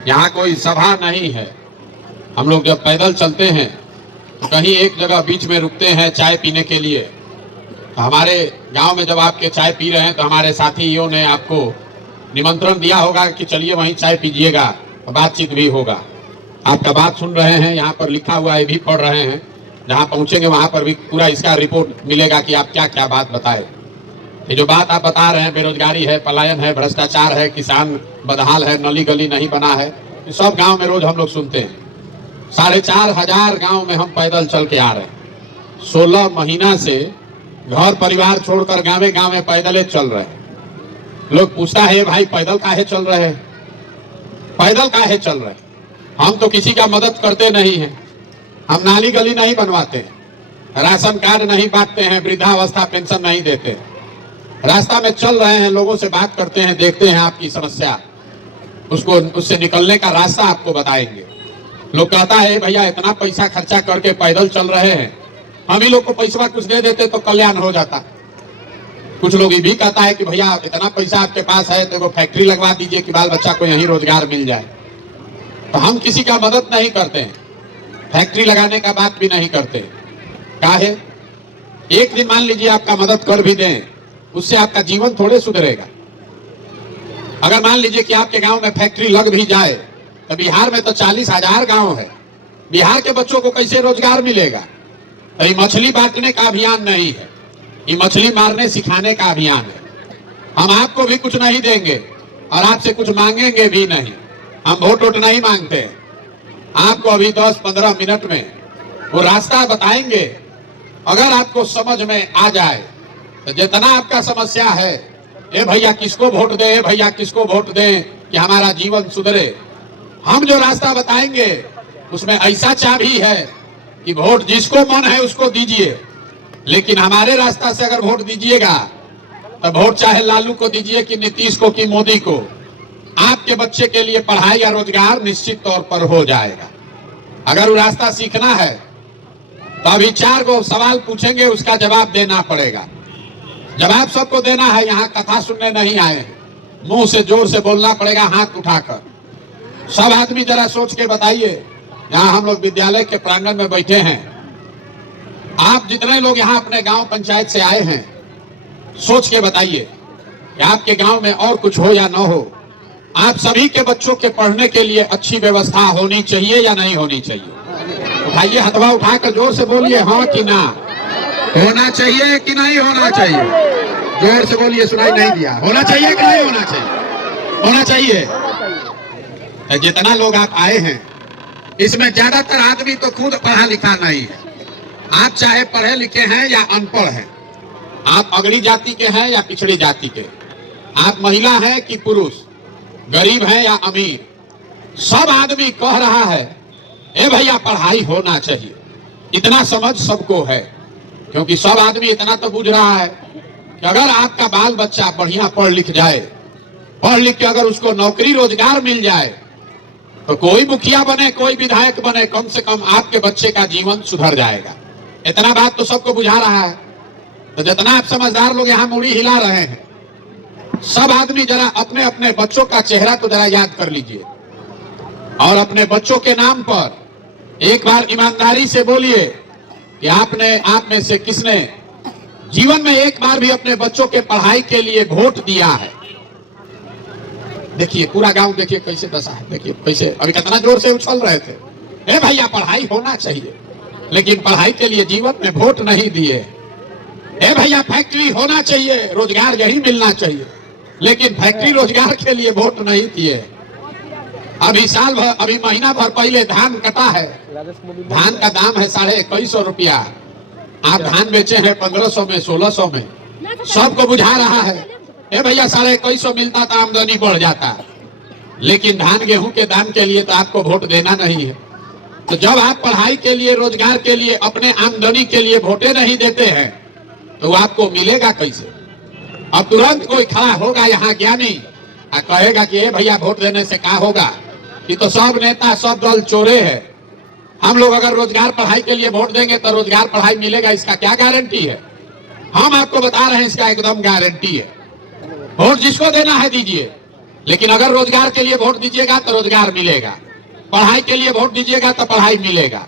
यहाँ कोई सभा नहीं है। हम लोग जब पैदल चलते हैं तो कहीं एक जगह बीच में रुकते हैं चाय पीने के लिए। तो हमारे गांव में जब आपके चाय पी रहे हैं तो हमारे साथियों ने आपको निमंत्रण दिया होगा कि चलिए वहीं चाय पीजिएगा, तो बातचीत भी होगा। आपका बात सुन रहे हैं, यहाँ पर लिखा हुआ है भी पढ़ रहे हैं। जहाँ पहुँचेंगे वहाँ पर भी पूरा इसका रिपोर्ट मिलेगा कि आप क्या क्या बात बताए। ये जो बात आप बता रहे हैं, बेरोजगारी है, पलायन है, भ्रष्टाचार है, किसान बदहाल है, नली गली नहीं बना है, ये सब गांव में रोज हम लोग सुनते हैं। 4,500 गांव में हम पैदल चल के आ रहे हैं। 16 महीना से घर परिवार छोड़कर गाँव गाँव में पैदल चल रहे हैं। लोग पूछता है भाई पैदल काहे चल रहे हैं, पैदल काहे चल रहे हैं? हम तो किसी का मदद करते नहीं हैं, हम नाली गली नहीं बनवाते हैं, राशन कार्ड नहीं बांटते हैं, वृद्धावस्था पेंशन नहीं देते। रास्ता में चल रहे हैं, लोगों से बात करते हैं, देखते हैं आपकी समस्या, उससे निकलने का रास्ता आपको बताएंगे। लोग कहता है भैया इतना पैसा खर्चा करके पैदल चल रहे हैं, हम ही लोग को पैसा कुछ दे देते तो कल्याण हो जाता। कुछ लोग ये भी कहता है कि भैया इतना पैसा आपके पास है तो एगो फैक्ट्री लगवा दीजिए कि बाल बच्चा को यहीं रोजगार मिल जाए। तो हम किसी का मदद नहीं करते हैं, फैक्ट्री लगाने का बात भी नहीं करते। काहे? एक दिन मान लीजिए आपका मदद कर भी दें, उससे आपका जीवन थोड़े सुधरेगा। अगर मान लीजिए कि आपके गांव में फैक्ट्री लग भी जाए तो बिहार में तो 40,000 गांव है, बिहार के बच्चों को कैसे रोजगार मिलेगा? तो ये मछली बांटने का अभियान नहीं है, ये मछली मारने सिखाने का अभियान है। हम आपको भी कुछ नहीं देंगे और आपसे कुछ मांगेंगे भी नहीं। हम वोट वोट नहीं मांगते। आपको अभी 10-15 मिनट में वो रास्ता बताएंगे। अगर आपको समझ में आ जाए तो जितना आपका समस्या है, ए भैया किसको वोट दे, ए भैया किसको वोट दे कि हमारा जीवन सुधरे, हम जो रास्ता बताएंगे उसमें ऐसा चाबी है कि वोट जिसको मन है उसको दीजिए। लेकिन हमारे रास्ता से अगर वोट दीजिएगा तो वोट चाहे लालू को दीजिए कि नीतीश को कि मोदी को, आपके बच्चे के लिए पढ़ाई या रोजगार निश्चित तौर पर हो जाएगा। अगर वो रास्ता सीखना है तो अभी 4 गो सवाल पूछेंगे, उसका जवाब देना पड़ेगा। जवाब सबको देना है, यहाँ कथा सुनने नहीं आए हैं। मुंह से जोर से बोलना पड़ेगा, हाथ उठाकर। सब आदमी जरा सोच के बताइए, यहाँ हम लोग विद्यालय के प्रांगण में बैठे हैं, आप जितने लोग यहाँ अपने गांव पंचायत से आए हैं, सोच के बताइए कि आपके गांव में और कुछ हो या न हो, आप सभी के बच्चों के पढ़ने के लिए अच्छी व्यवस्था होनी चाहिए या नहीं होनी चाहिए? उठाइए, हथवा उठाकर जोर से बोलिए, हाँ कि ना। होना चाहिए कि नहीं होना चाहिए? जोर से बोलिए, सुनाई नहीं दिया। होना चाहिए कि नहीं होना चाहिए? होना चाहिए। जितना लोग आप आए हैं इसमें ज्यादातर आदमी तो खुद पढ़ा लिखा नहीं है। आप चाहे पढ़े लिखे हैं या अनपढ़ हैं, आप अगड़ी जाति के हैं या पिछड़ी जाति के, आप महिला हैं कि पुरुष, गरीब हैं या अमीर, सब आदमी कह रहा है ए भैया पढ़ाई होना चाहिए। इतना समझ सबको है, क्योंकि सब आदमी इतना तो बुझ रहा है कि अगर आपका बाल बच्चा बढ़िया पढ़ लिख जाए, पढ़ लिख के अगर उसको नौकरी रोजगार मिल जाए तो कोई मुखिया बने, कोई विधायक बने, कम से कम आपके बच्चे का जीवन सुधर जाएगा। इतना बात तो सबको बुझा रहा है। तो जितना आप समझदार लोग यहाँ मुड़ी हिला रहे हैं, सब आदमी जरा अपने अपने बच्चों का चेहरा तो जरा याद कर लीजिए और अपने बच्चों के नाम पर एक बार ईमानदारी से बोलिए कि आप में से किसने जीवन में एक बार भी अपने बच्चों के पढ़ाई के लिए वोट दिया है? देखिए पूरा गांव देखिए कैसे दशा है, देखिए कैसे अभी कितना जोर से उछल रहे थे। ए भैया पढ़ाई होना चाहिए, लेकिन पढ़ाई के लिए जीवन में वोट नहीं दिए। ए भैया फैक्ट्री होना चाहिए, रोजगार यही मिलना चाहिए, लेकिन फैक्ट्री रोजगार के लिए वोट नहीं दिए। अभी साल भर, अभी महीना भर पहले धान कटा है, धान का दाम है 2150 रुपया। आप धान बेचे हैं 1500 में, 1600 में। सबको बुझा रहा है ए भैया 2150 मिलता तो आमदनी बढ़ जाता, लेकिन धान गेहूं के दाम के लिए तो आपको वोट देना नहीं है। तो जब आप पढ़ाई के लिए, रोजगार के लिए, अपने आमदनी के लिए वोटे नहीं देते हैं तो आपको मिलेगा कैसे? अब तुरंत कोई खड़ा होगा यहाँ ज्ञानी और कहेगा कि ए भैया वोट देने से क्या होगा, कि तो सब नेता सब दल चोरे है। हम लोग अगर रोजगार पढ़ाई के लिए वोट देंगे तो रोजगार पढ़ाई मिलेगा, इसका क्या गारंटी है? हम आपको बता रहे हैं इसका एकदम गारंटी है। वोट जिसको देना है दीजिए, लेकिन अगर रोजगार के लिए वोट दीजिएगा तो रोजगार मिलेगा, पढ़ाई के लिए वोट दीजिएगा तो पढ़ाई मिलेगा।